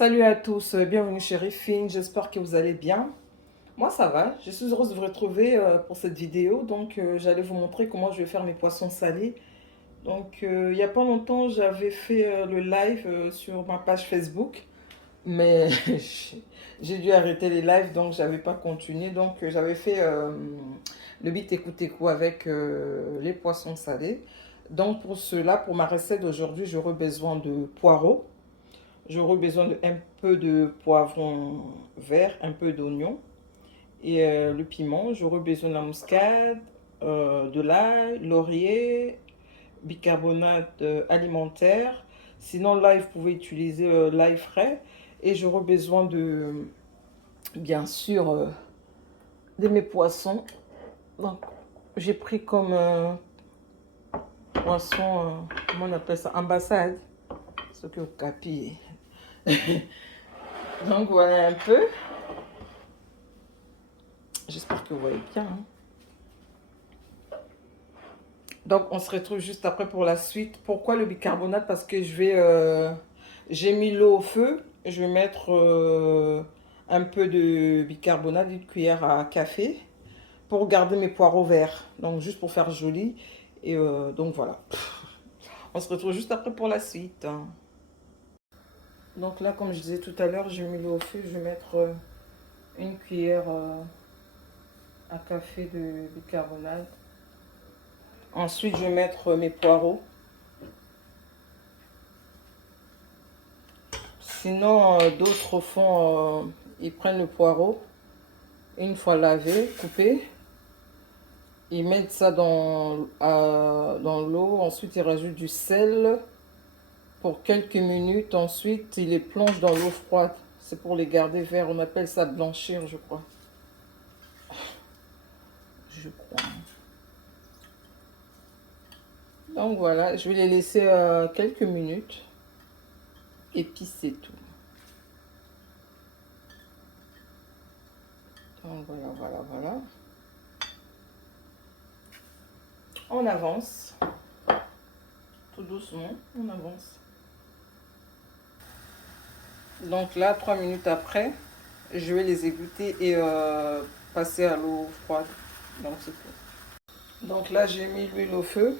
Salut à tous, bienvenue chez Riffine, j'espère que vous allez bien. Moi ça va, je suis heureuse de vous retrouver pour cette vidéo. J'allais vous montrer comment je vais faire mes poissons salés. Il n'y a pas longtemps j'avais fait le live sur ma page Facebook. Mais j'ai dû arrêter les lives donc j'avais pas continué. J'avais fait le beat écoute-écoute avec les poissons salés. Donc pour cela, pour ma recette d'aujourd'hui, j'aurai besoin de poireaux. J'aurai besoin de un peu de poivron vert, un peu d'oignon et le piment. J'aurai besoin de la muscade, de l'ail, laurier, bicarbonate alimentaire. Sinon, là, vous pouvez utiliser l'ail frais. Et j'aurai besoin de, bien sûr, de mes poissons. Donc, j'ai pris comme poisson, comment on appelle ça, ambassade. Ce que vous capillez. Donc, voilà un peu. J'espère que vous voyez bien. Donc, on se retrouve juste après pour la suite. Pourquoi le bicarbonate? Parce que j'ai mis l'eau au feu. Je vais mettre un peu de bicarbonate, une cuillère à café, pour garder mes poireaux verts. Donc, juste pour faire joli. Et donc, voilà. On se retrouve juste après pour la suite. Donc là, comme je disais tout à l'heure, j'ai mis l'eau au feu. Je vais mettre une cuillère à café de bicarbonate. Ensuite, je vais mettre mes poireaux. Sinon, d'autres font, ils prennent le poireau, une fois lavé, coupé, ils mettent ça dans l'eau, ensuite ils rajoutent du sel pour quelques minutes, ensuite ils les plongent dans l'eau froide. C'est pour les garder verts, on appelle ça blanchir, je crois. Je crois. Donc voilà, je vais les laisser quelques minutes et puis c'est tout. Donc voilà. On avance, tout doucement, on avance. Donc là, 3 minutes après, je vais les égoutter et passer à l'eau froide. Donc c'est tout. Donc là, j'ai mis l'huile au feu.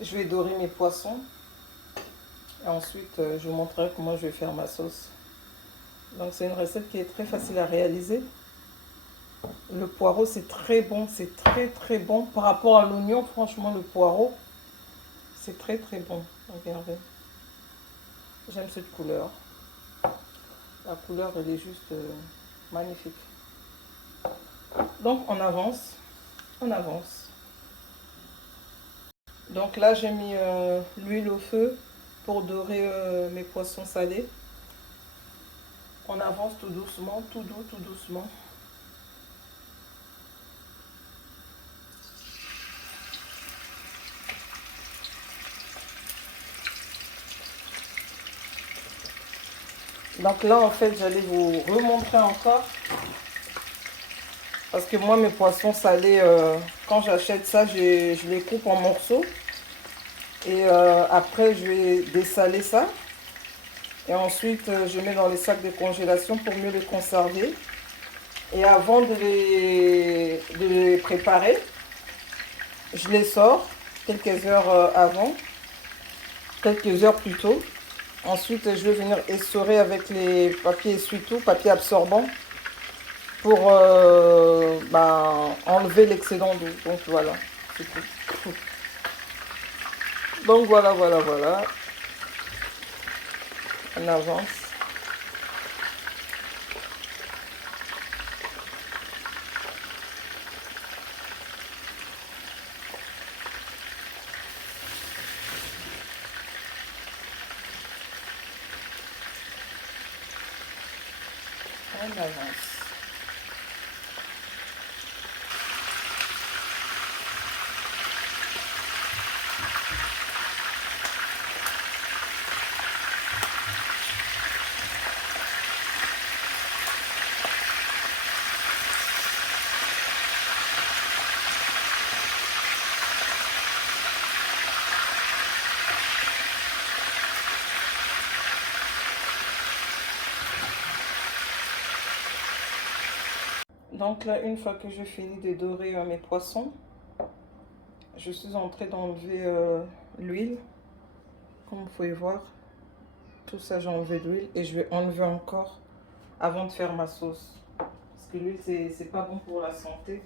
Je vais dorer mes poissons. Et ensuite, je vous montrerai comment je vais faire ma sauce. Donc c'est une recette qui est très facile à réaliser. Le poireau, c'est très bon. C'est très bon. Par rapport à l'oignon, franchement, le poireau, c'est très bon. Regardez. J'aime cette couleur. La couleur, elle est juste magnifique. Donc on avance. On avance. Donc là, j'ai mis l'huile au feu pour dorer mes poissons salés. On avance tout doucement, tout doux, tout doucement. Donc là, en fait, j'allais vous remontrer encore. Parce que moi, mes poissons salés, quand j'achète ça, je les coupe en morceaux. Et après, je vais dessaler ça. Et ensuite, je mets dans les sacs de congélation pour mieux les conserver. Et avant de les préparer, je les sors quelques heures avant, quelques heures plus tôt. Ensuite, je vais venir essorer avec les papiers essuie-tout, papier absorbant, pour enlever l'excédent d'eau. Donc voilà, c'est tout. Donc voilà. On avance. On avance. Donc là, une fois que j'ai fini de dorer mes poissons, je suis en train d'enlever l'huile. Comme vous pouvez voir, tout ça j'ai enlevé l'huile et je vais enlever encore avant de faire ma sauce. Parce que l'huile, c'est pas bon pour la santé.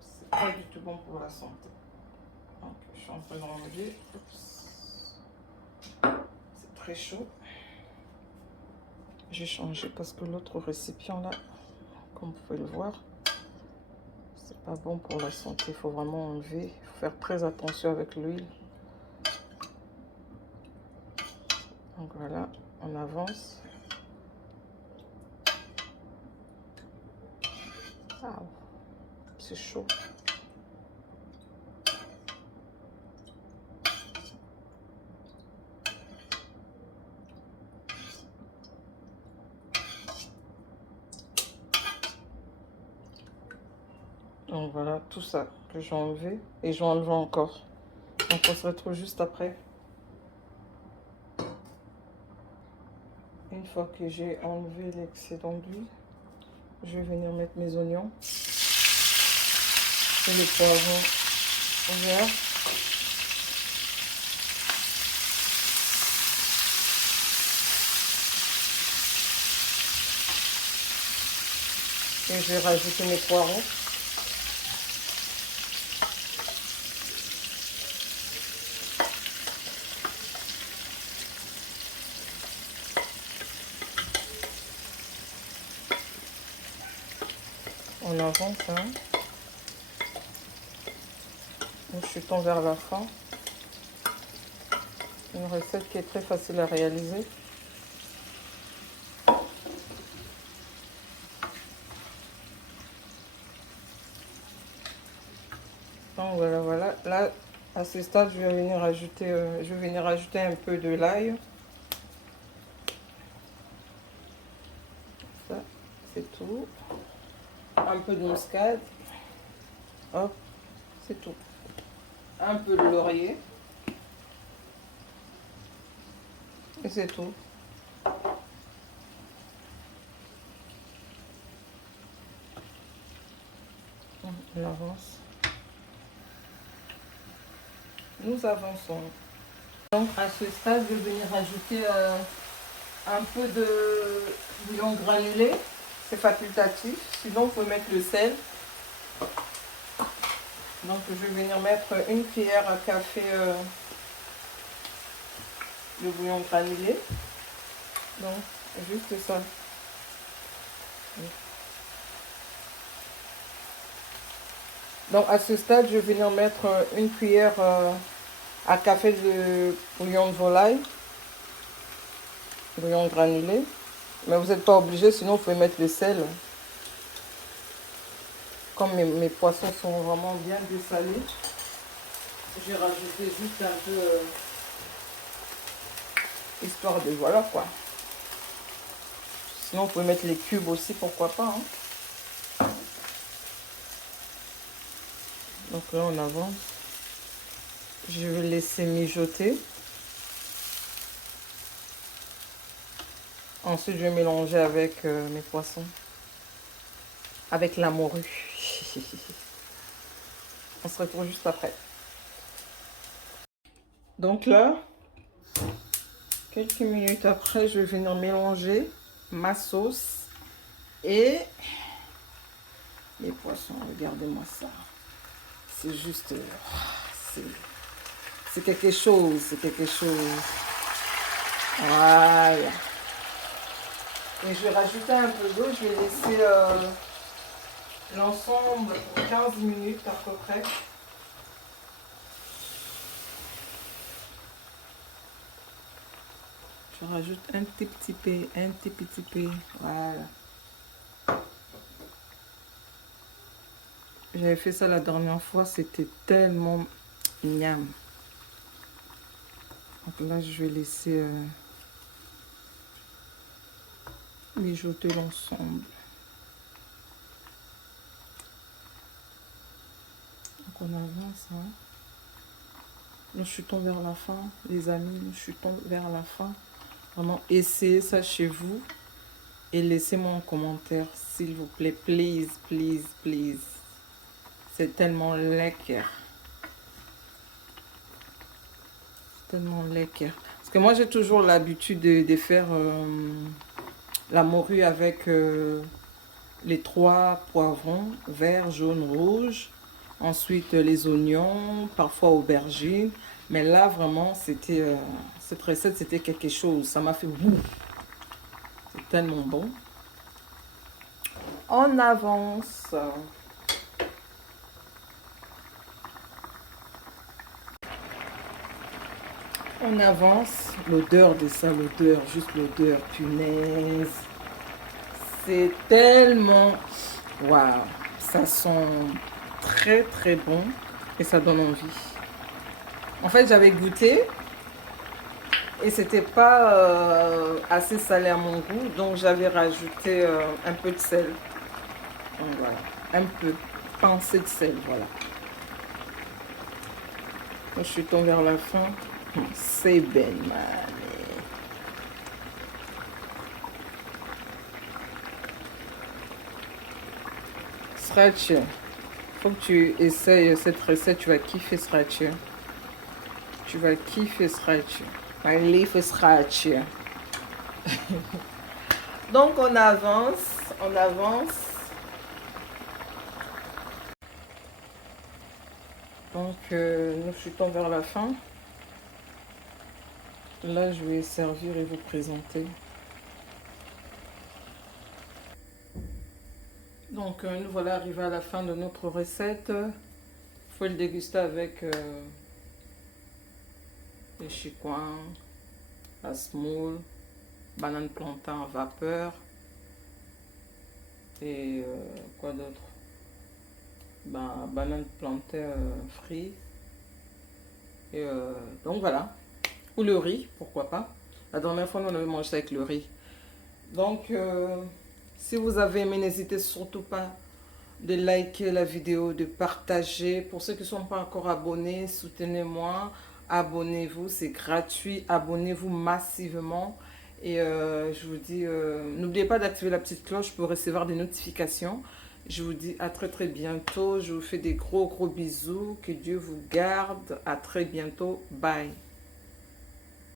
C'est pas du tout bon pour la santé. Donc je suis en train d'enlever. C'est très chaud. J'ai changé parce que l'autre récipient là, comme vous pouvez le voir, c'est pas bon pour la santé. Il faut vraiment enlever. Il faut faire très attention avec l'huile. Donc voilà, on avance. Ah, c'est chaud. Donc voilà, tout ça que j'ai enlevé et je vais enlever encore. Donc on se retrouve juste après. Une fois que j'ai enlevé l'excédent d'huile, je vais venir mettre mes oignons et les poivrons verts. Et je vais rajouter mes poireaux. On avance, hein. Nous chutons vers la fin. Une recette qui est très facile à réaliser. Donc voilà, voilà. Là, à ce stade, je vais venir ajouter un peu de l'ail. Ça, c'est tout. Un peu de muscade. Hop, c'est tout. Un peu de laurier. Et c'est tout. On avance. Nous avançons. Donc à ce stade, je vais venir ajouter un peu de bouillon granulé. C'est facultatif. Sinon, vous pouvez mettre le sel. Donc je vais venir mettre une cuillère à café de bouillon granulé. Donc juste ça. Donc à ce stade, je vais venir mettre une cuillère à café de bouillon de volaille. Bouillon granulé. Mais vous n'êtes pas obligé, sinon vous pouvez mettre le sel. Comme mes poissons sont vraiment bien dessalés, j'ai rajouté juste un peu, histoire de voilà quoi. Sinon, vous pouvez mettre les cubes aussi, pourquoi pas. Hein. Donc là, on avance. Je vais laisser mijoter. Ensuite, je vais mélanger avec mes poissons. Avec la morue. On se retrouve juste après. Donc là, quelques minutes après, je vais venir mélanger ma sauce et les poissons. Regardez-moi ça. C'est juste... c'est quelque chose. C'est quelque chose. Voilà. Et je vais rajouter un peu d'eau. Je vais laisser l'ensemble pour 15 minutes à peu près. Je rajoute un petit peu, voilà. J'avais fait ça la dernière fois, c'était tellement miam. Donc là, je vais laisser mijoter l'ensemble. Donc on avance, hein. Nous chutons vers la fin, les amis, nous chutons vers la fin. Vraiment, essayez ça chez vous. Et laissez-moi un commentaire, s'il vous plaît. Please, please, please. C'est tellement lecker. Tellement lecker. Parce que moi, j'ai toujours l'habitude de faire la morue avec les 3 poivrons, vert, jaune, rouge. Ensuite, les oignons, parfois aubergines. Mais là, vraiment, c'était cette recette, c'était quelque chose. Ça m'a fait boum. C'est tellement bon. On avance. On avance. L'odeur de ça, l'odeur, juste l'odeur, punaise. C'est tellement... Waouh. Ça sent très très bon et ça donne envie. En fait, j'avais goûté et c'était pas assez salé à mon goût, donc j'avais rajouté un peu de sel. Donc voilà, un peu, pincée de sel, voilà. Donc, je suis tombée vers la fin. C'est ben mal. Sriracha. Faut que tu essayes cette recette, tu vas kiffer sriracha. Tu vas kiffer sriracha. My life sriracha. Donc on avance, on avance. Donc nous chutons vers la fin. Là je vais servir et vous présenter. Donc nous voilà arrivés à la fin de notre recette. Il faut le déguster avec les chicoins, la semoule, banane plantain à vapeur et quoi d'autre, banane plantain frit. Et donc voilà. Ou le riz, pourquoi pas. La dernière fois, on avait mangé ça avec le riz. Donc, si vous avez aimé, n'hésitez surtout pas de liker la vidéo, de partager. Pour ceux qui ne sont pas encore abonnés, soutenez-moi. Abonnez-vous, c'est gratuit. Abonnez-vous massivement. Et je vous dis, n'oubliez pas d'activer la petite cloche pour recevoir des notifications. Je vous dis à très très bientôt. Je vous fais des gros bisous. Que Dieu vous garde. À très bientôt. Bye.